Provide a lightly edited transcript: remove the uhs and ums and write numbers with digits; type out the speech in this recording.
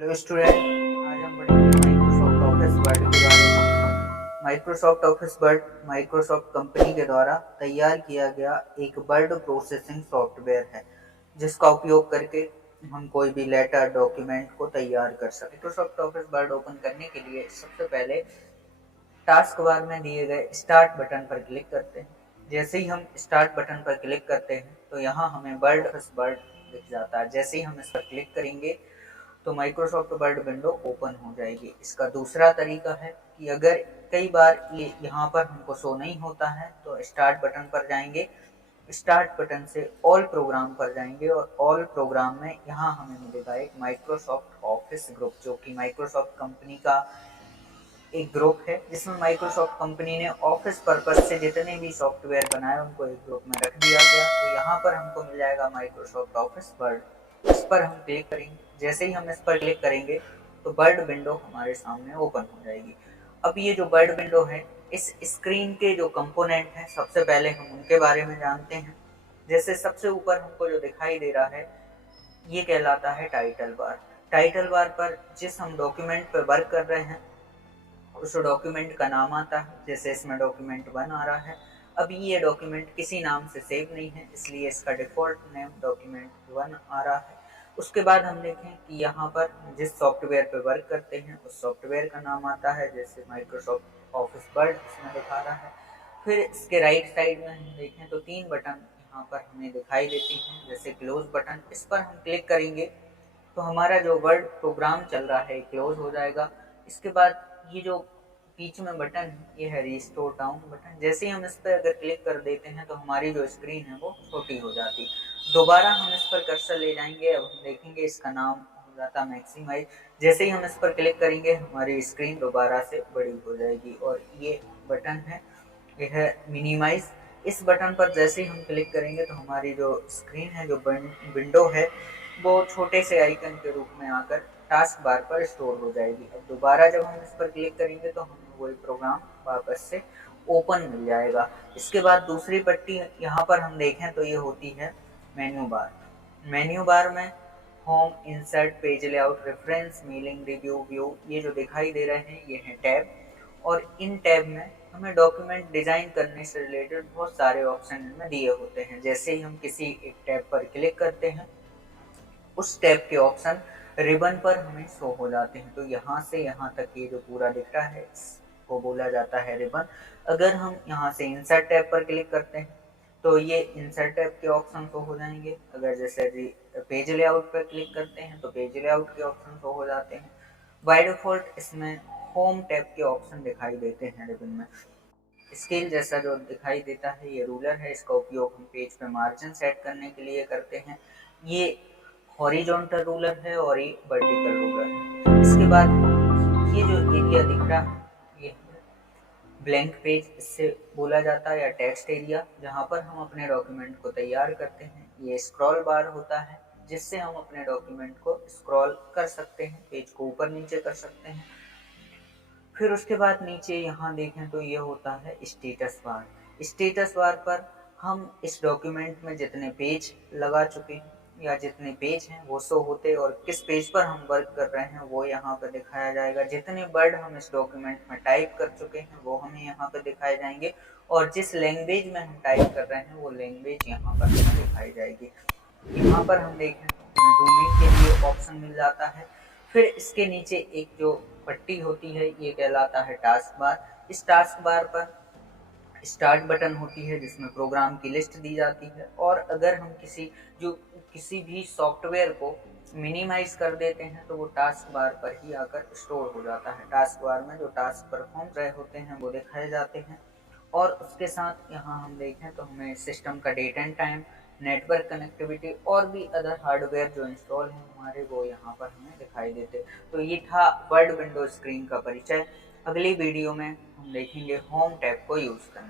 Hello student, आज हम पढ़ेंगे माइक्रोसॉफ्ट ऑफिस वर्ड के बारे में। Microsoft office word Microsoft company के द्वारा तैयार किया गया एक वर्ड प्रोसेसिंग सॉफ्टवेयर है, जिसका उपयोग करके हम कोई भी लेटर डॉक्यूमेंट को तैयार कर सकते हैं। माइक्रोसॉफ्ट ऑफिस वर्ड ओपन करने के लिए सबसे पहले टास्क बार में दिए गए स्टार्ट बटन पर क्लिक करते हैं। जैसे ही हम स्टार्ट बटन पर क्लिक करते हैं तो यहाँ हमें वर्ड ऑफिस वर्ड दिख जाता है। जैसे ही हम इस पर क्लिक करेंगे तो माइक्रोसॉफ्ट वर्ड विंडो ओपन हो जाएगी। इसका दूसरा तरीका है कि अगर कई बार ये यहाँ पर हमको शो नहीं होता है तो स्टार्ट बटन पर जाएंगे, स्टार्ट बटन से ऑल प्रोग्राम पर जाएंगे और ऑल प्रोग्राम में यहाँ हमें मिलेगा एक माइक्रोसॉफ्ट ऑफिस ग्रुप, जो कि माइक्रोसॉफ्ट कंपनी का एक ग्रुप है, जिसमें माइक्रोसॉफ्ट कंपनी ने ऑफिस पर्पस से जितने भी सॉफ्टवेयर बनाए उनको एक ग्रुप में रख दिया गया। तो यहाँ पर हमको मिल जाएगा माइक्रोसॉफ्ट ऑफिस वर्ड। इस पर हम क्लिक करेंगे। जैसे ही हम इस पर क्लिक करेंगे तो वर्ड विंडो हमारे सामने ओपन हो जाएगी। अब ये जो वर्ड विंडो है, इस स्क्रीन के जो कंपोनेंट हैं सबसे पहले हम उनके बारे में जानते हैं। जैसे सबसे ऊपर हमको जो दिखाई दे रहा है ये कहलाता है टाइटल बार। टाइटल बार पर जिस हम डॉक्यूमेंट पर वर्क कर रहे हैं उस डॉक्यूमेंट का नाम आता है। जैसे इसमें डॉक्यूमेंट 1 आ रहा है। अभी ये डॉक्यूमेंट किसी नाम से सेव नहीं है, इसलिए इसका डिफॉल्ट नेम डॉक्यूमेंट 1 आ रहा है। उसके बाद हम देखें कि यहाँ पर जिस सॉफ्टवेयर पे वर्क करते हैं उस सॉफ्टवेयर का नाम आता है। जैसे माइक्रोसॉफ्ट ऑफिस वर्ड इसमें दिखा रहा है। फिर इसके राइट साइड में हम देखें तो 3 बटन यहाँ पर हमें दिखाई देती हैं। जैसे क्लोज बटन, इस पर हम क्लिक करेंगे तो हमारा जो वर्ड प्रोग्राम चल रहा है क्लोज हो जाएगा। इसके बाद ये जो बीच में बटन है ये है रिस्टोर डाउन बटन। जैसे ही हम इस पर अगर क्लिक कर देते हैं तो हमारी जो स्क्रीन है वो छोटी हो जाती। दोबारा हम इस पर कर्सर ले जाएंगे। अब हम देखेंगे इसका नाम हो जाता मैक्सिमाइज। जैसे ही हम इस पर क्लिक करेंगे हमारी स्क्रीन दोबारा से बड़ी हो जाएगी। और ये बटन है, ये है मिनिमाइज। इस बटन पर जैसे ही हम क्लिक करेंगे तो हमारी जो स्क्रीन है, जो विंडो है, वो छोटे से आइकन के रूप में आकर टास्क बार पर स्टोर हो जाएगी। अब दोबारा जब हम इस पर क्लिक करेंगे तो हमें वही प्रोग्राम वापस से ओपन मिल जाएगा। इसके बाद दूसरी पट्टी यहाँ पर हम देखें तो ये होती है मेन्यू बार। मेन्यू बार में home, insert, page layout, reference, mailing, review, view, ये जो दिखाई दे रहे हैं ये हैं टैब। और इन टैब में हमें डॉक्यूमेंट डिजाइन करने से रिलेटेड बहुत सारे ऑप्शन इनमें दिए होते हैं। जैसे ही हम किसी एक टैब पर क्लिक करते हैं उस टैब के ऑप्शन रिबन पर हमें शो हो जाते हैं। तो यहाँ से यहाँ तक ये जो पूरा दिख रहा है इसको बोला जाता है रिबन। अगर हम यहाँ से इंसर्ट टैब पर क्लिक करते हैं तो ये इंसर्ट टैब के ऑप्शन शो हो जाएंगे। अगर जैसे पेज लेआउट पर क्लिक करते हैं तो पेज लेआउट के ऑप्शन शो हो जाते हैं। बाय डिफॉल्ट इसमें होम टैब के ऑप्शन दिखाई देते हैं रिबन में। स्केल जैसा जो दिखाई देता है ये रूलर है। इसका उपयोग हम पेज पे मार्जिन सेट करने के लिए करते हैं। ये हॉरिजॉन्टल रूलर है और ये वर्टिकल रूलर है। इसके बाद ये जो एरिया दिख रहा है ये ब्लैंक पेज इससे बोला जाता है, या टेक्स्ट एरिया, जहाँ पर हम अपने डॉक्यूमेंट को तैयार करते हैं। ये स्क्रॉल बार होता है जिससे हम अपने डॉक्यूमेंट को स्क्रॉल कर सकते हैं, पेज को ऊपर नीचे कर सकते हैं। फिर उसके बाद नीचे यहाँ देखें तो ये होता है स्टेटस बार। स्टेटस बार पर हम इस डॉक्यूमेंट में जितने पेज लगा चुके हैं या जितने पेज हैं वो शो होते, और किस पेज पर हम वर्क कर रहे हैं वो यहाँ पर दिखाया जाएगा। जितने वर्ड हम इस डॉक्यूमेंट में टाइप कर चुके हैं वो हमें यहाँ पर दिखाए जाएंगे, और जिस लैंग्वेज में हम टाइप कर रहे हैं वो लैंग्वेज यहाँ पर हमें दिखाई जाएगी। यहाँ पर हम देखें तो हमें जूमिंग के लिए ऑप्शन मिल जाता है। फिर इसके नीचे एक जो पट्टी होती है ये कहलाता है टास्क बार। इस टास्क बार पर स्टार्ट बटन होती है जिसमें प्रोग्राम की लिस्ट दी जाती है। और अगर हम किसी भी सॉफ्टवेयर को मिनिमाइज कर देते हैं तो वो टास्क बार पर ही आकर स्टोर हो जाता है। टास्क बार में जो टास्क परफॉर्म रहे होते हैं वो दिखाए जाते हैं। और उसके साथ यहाँ हम देखें तो हमें सिस्टम का date and time, network connectivity और भी अदर हार्डवेयर जो इंस्टॉल हैं हमारे वो यहाँ पर हमें दिखाई देते। तो ये था वर्ड विंडो स्क्रीन का परिचय। अगली वीडियो में हम देखेंगे होम टैब को यूज़ करना।